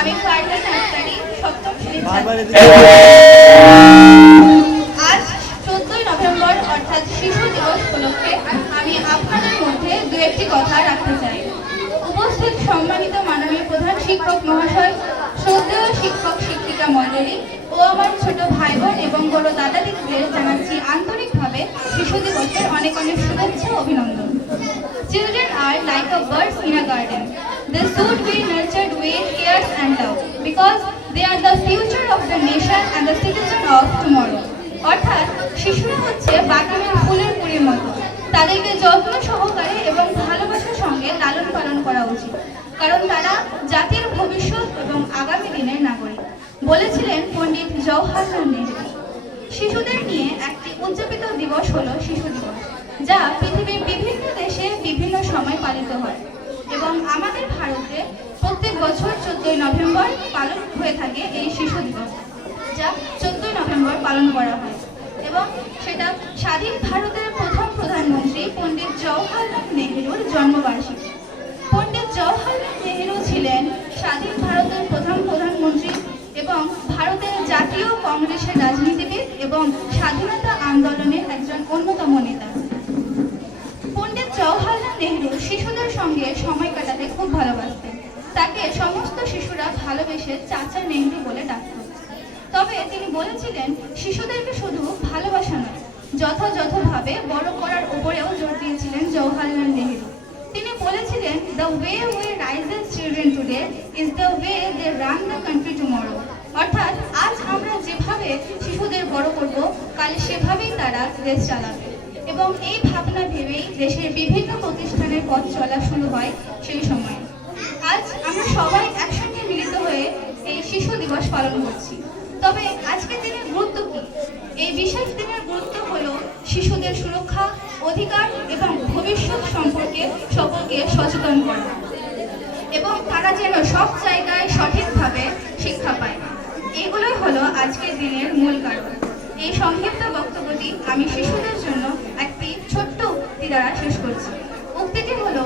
আমি ফারহান আক্তারি, সপ্তম শ্রেণীর ছাত্রী। আজ 14ই নভেম্বর অর্থাৎ শিশু দিবস উপলক্ষে আমি আপনাদের মধ্যে দু একটি কথা রাখতে চাই। উপস্থিত সম্মানিত মাননীয় প্রধান শিক্ষক মহাশয়, শ্রদ্ধেয় শিক্ষক শিক্ষিকা মণ্ডলী ও আমার ছোট ভাই বোন এবং বড় দাদা দিদিদের জানাচ্ছি আন্তরিকভাবে শিশু দিবসের অনেক অনেক শুভেচ্ছা ও অভিনন্দন। Children are like a birds in a garden. They should be nurtured with care and love because they are the future of the nation and the citizen of tomorrow. অর্থাৎ শিশুরা হচ্ছে বাগানের ফুলের কুঁড়ির মতো, তাদেরকে যত্ন সহকারে এবং ভালোবাসার সঙ্গে লালন পালন করা উচিত, কারণ তারা জাতির ভবিষ্যৎ এবং আগামী দিনের নাগরিক, বলেছিলেন পণ্ডিত জওহরলাল নেহরু। শিশুদের নিয়ে একটি উদযাপিত দিবস হলো শিশু দিবস, যা পৃথিবীর বিভিন্ন দেশে বিভিন্ন সময় পালিত হয় এবং আমাদের ভারতে প্রত্যেক বছর 14ই নভেম্বর পালন হয়ে থাকে এই শিশু দিবস, যা 14ই নভেম্বর পালন করা হয় এবং সেটা স্বাধীন ভারতের প্রথম প্রধানমন্ত্রী পণ্ডিত জওহরলাল নেহরুর জন্মবার্ষিকী। পণ্ডিত জওহরলাল নেহরু ছিলেন স্বাধীন ভারতের প্রথম প্রধানমন্ত্রী এবং ভারতের জাতীয় কংগ্রেসের রাজনীতিবিদ এবং স্বাধীনতা আন্দোলনের একজন অন্যতম নেতা। পণ্ডিত জওহরলাল নেহরু শিশুদের সঙ্গে সময় কাটাতে খুব ভালোবাসতেন। তাকে সমস্ত শিশুরা ভালোবেসে চাচা নেহরু বলে ডাকত। তবে তিনি বলেছিলেন, শিশুদেরকে শুধু ভালোবাসা নয়, যথাযথভাবে বড় করার উপরেও জোর দিয়েছিলেন জওহরলাল নেহরু। তিনি বলেছিলেন, the way we raise children today is the way they run the country tomorrow. অর্থাৎ আজ আমরা যেভাবে শিশুদের বড় করব, কাল সেভাবেই তারা দেশ চালাবে এবং এই ভাবনা ভেবেই দেশের বিভিন্ন প্রতিষ্ঠানের পথ চলা শুরু হয় সেই সময়। আজ আমরা সবাই একসঙ্গে মিলিত হয়ে এই শিশু দিবস পালন করছি। তবে আজকের দিনের গুরুত্ব কি? এই বিশেষ দিনের গুরুত্ব হলো শিশুদের সুরক্ষা, অধিকার এবং ভবিষ্যৎ সম্পর্কে সকলকে সচেতন করা এবং তারা যেন সব জায়গায় সঠিকভাবে শিক্ষা পায়। এগুলোই হলো আজকের দিনের মূল কারণ। এই সংক্ষিপ্ত বক্তব্যটি আমি শিশুদের জন্য একটি ছোট্ট উক্তি দ্বারা শেষ করছি। উক্তিটি হলো,